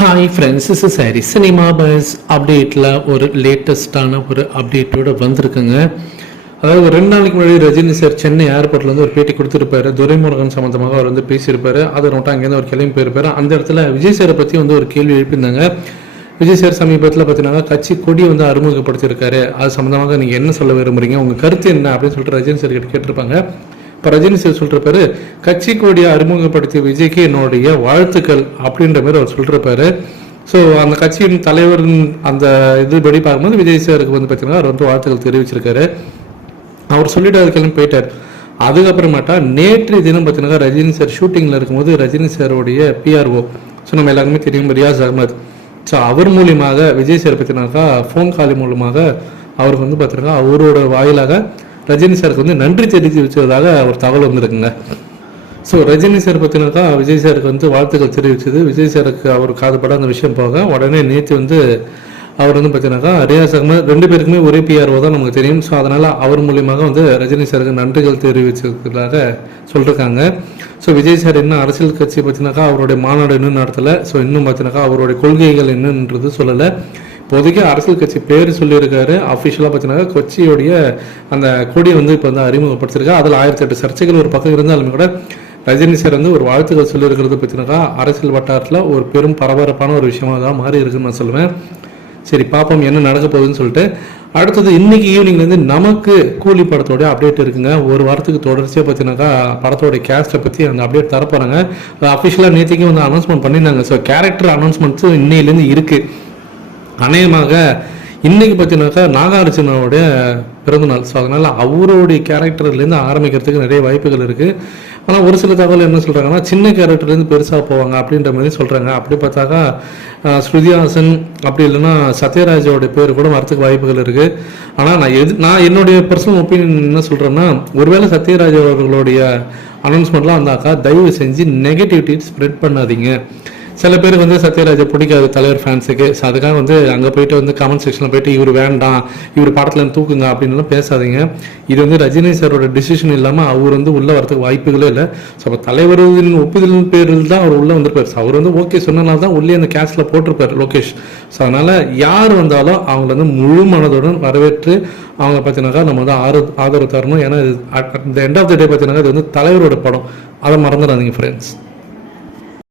Hi friends, is sorry cinema bus அப்டேட்டில் ஒரு லேட்டஸ்டான ஒரு அப்டேட்டோடு வந்திருக்குங்க. அதாவது 2 நாளைக்கு முன்னாடி ரஜினி சார் சென்னை ஏர்போர்ட்டில் வந்து ஒரு பேட்டி கொடுத்துருப்பாரு. துரைமுருகன் சம்மந்தமாக அவர் வந்து பேசியிருப்பாரு. அதை நோட்டா அங்கேருந்து ஒரு கிளம்பி போயிருப்பாரு. அந்த இடத்துல விஜய் சாரை பற்றி வந்து ஒரு கேள்வி எழுப்பியிருந்தாங்க. விஜய் சார் சமீபத்தில் பார்த்தீங்கன்னா கட்சி கொடியை வந்து அறிமுகப்படுத்தியிருக்காரு. அது சம்மந்தமாக நீங்கள் என்ன சொல்ல விரும்புறீங்க, உங்கள் கருத்து என்ன அப்படின்னு சொல்லிட்டு ரஜினி சார் கிட்ட கேட்டிருப்பாங்க. இப்போ ரஜினி சார் சொல்லிருப்பாரு, கட்சி கொடியை அறிமுகப்படுத்திய விஜய்க்கு என்னுடைய வாழ்த்துக்கள் அப்படின்ற மாதிரி அவர் சொல்லிருப்பாரு. ஸோ அந்த கட்சியின் தலைவரின் அந்த இதுபடி பார்க்கும்போது விஜய் சாருக்கு வந்து பார்த்தீங்கன்னா அவர் வந்து வாழ்த்துக்கள் தெரிவிச்சிருக்காரு. அவர் சொல்லிட்டு அது கிளம்பி போயிட்டார். அதுக்கப்புறமேட்டா நேற்றைய தினம் பார்த்தீங்கன்னா ரஜினி சார் ஷூட்டிங்கில் இருக்கும்போது ரஜினி சாருடைய பிஆர்ஓ, ஸோ நம்ம எல்லாருமே தெரியும், ரியாஸ் அகமது. ஸோ அவர் மூலியமாக விஜய் சார் பார்த்தீங்கன்னாக்கா ஃபோன் கால் மூலமாக அவருக்கு வந்து பார்த்தீங்கன்னா அவரோட வாயிலாக ரஜினி சாருக்கு வந்து நன்றி தெரிவித்து வச்சதாக ஒரு தகவல் வந்துருக்குங்க. ஸோ ரஜினி சார் பார்த்தீங்கன்னாக்கா விஜய் சாருக்கு வந்து வாழ்த்துக்கள் தெரிவிச்சது. விஜய் சாருக்கு அவர் காதுபட அந்த விஷயம் போக உடனே நேற்று வந்து அவர் வந்து பார்த்தீங்கன்னாக்கா ரியாஸ் அகமது 2 பேருக்குமே ஒரே பிஆர்ஓ தான் நமக்கு தெரியும். ஸோ அதனால் அவர் மூலியமாக வந்து ரஜினி சாருக்கு நன்றிகள் தெரிவிச்சதாக சொல்லியிருக்காங்க. ஸோ விஜய் சார் இன்னும் அரசியல் கட்சி பார்த்தீங்கன்னாக்கா அவருடைய மாநாடு இன்னும் நடத்தலை. ஸோ இன்னும் பார்த்தீங்கன்னாக்கா அவருடைய கொள்கைகள் என்னன்றது சொல்லலை. இப்போதைக்கு அரசியல் கட்சி பேர் சொல்லியிருக்காரு. அஃபிஷியலாக பார்த்தீங்கன்னா கட்சியோடைய அந்த கொடியை வந்து இப்போ வந்து அறிமுகப்படுத்திருக்காரு. அதில் 1008 சர்ச்சைகள் ஒரு பக்கம் இருந்தாலுமே கூட ரஜினி சார் வந்து ஒரு வாழ்த்துக்கள் சொல்லியிருக்கிறது பார்த்தீங்கன்னாக்கா அரசியல் வட்டாரத்தில் ஒரு பெரும் பரபரப்பான ஒரு விஷயமா தான் மாறி இருக்குன்னு நான் சொல்லுவேன். சரி, பார்ப்போம் என்ன நடக்க போகுதுன்னு சொல்லிட்டு. அடுத்தது இன்னைக்கு ஈவினிங்லேருந்து நமக்கு கூலி படத்தோடைய அப்டேட் இருக்குங்க. ஒரு வாரத்துக்கு தொடர்ச்சியாக பார்த்தீங்கன்னாக்கா படத்தோடைய கேஸ்ட்டை பற்றி அந்த அப்டேட் தரப்போகிறாங்க. அஃபிஷியலாக நேற்றுக்கு வந்து அனௌன்ஸ்மெண்ட் பண்ணியிருந்தாங்க. ஸோ கேரக்டர் அனௌன்ஸ்மெண்ட்ஸும் இன்னையிலேருந்து இருக்குது. அநேகமாக இன்னைக்கு பார்த்தீங்கன்னாக்கா நாகார்ஜுனாவுடைய பிறந்தநாள். ஸோ அதனால் அவருடைய கேரக்டர்லேருந்து ஆரம்பிக்கிறதுக்கு நிறைய வாய்ப்புகள் இருக்குது. ஆனால் ஒரு சில தகவல் என்ன சொல்கிறாங்கன்னா சின்ன கேரக்டர்லேருந்து பெருசாக போவாங்க அப்படின்ற மாதிரி சொல்கிறாங்க. அப்படி பார்த்தாக்கா ஸ்ருதிஹாசன் அப்படி இல்லைன்னா சத்யராஜோடைய பேர் கூட வரத்துக்கு வாய்ப்புகள் இருக்குது. ஆனால் நான் என்னுடைய பர்சனல் ஒப்பீனியன் என்ன சொல்கிறேன்னா, ஒருவேளை சத்யராஜ் அவர்களுடைய அனௌன்ஸ்மெண்ட்லாம் வந்தாக்கா தயவு செஞ்சு நெகட்டிவிட்டி ஸ்ப்ரெட் பண்ணாதீங்க. சில பேருக்கு வந்து சத்யராஜை பிடிக்காது தலைவர் ஃபேன்ஸுக்கு. ஸோ அதுக்காக வந்து அங்கே போயிட்டு வந்து கமெண்ட் செக்ஷனில் போயிட்டு இவர் வேண்டாம், இவர் படத்தில் தூக்குங்க அப்படின்லாம் பேசாதீங்க. இது வந்து ரஜினி சாரோட டிசிஷன் இல்லாமல் அவர் வந்து உள்ளே வரதுக்கு வாய்ப்புகளே இல்லை. ஸோ அப்போ தலைவரின் ஒப்புதலின் பேரில் தான் அவர் உள்ளே வந்திருப்பார். ஸோ அவர் வந்து ஓகே சொன்னனால தான் உள்ளே அந்த கேஸ்டில் போட்டிருப்பார் லோகேஷ். ஸோ அதனால் யார் வந்தாலும் அவங்கள வந்து முழு மனதுடன் வரவேற்று அவங்க பார்த்தீங்கன்னாக்கா நம்ம வந்து ஆதரவு தரணும். ஏன்னா இந்த எண்ட் ஆஃப் த டே பார்த்தீங்கன்னா இது வந்து தலைவரோட படம், அதை மறந்துடாதீங்க ஃப்ரெண்ட்ஸ்.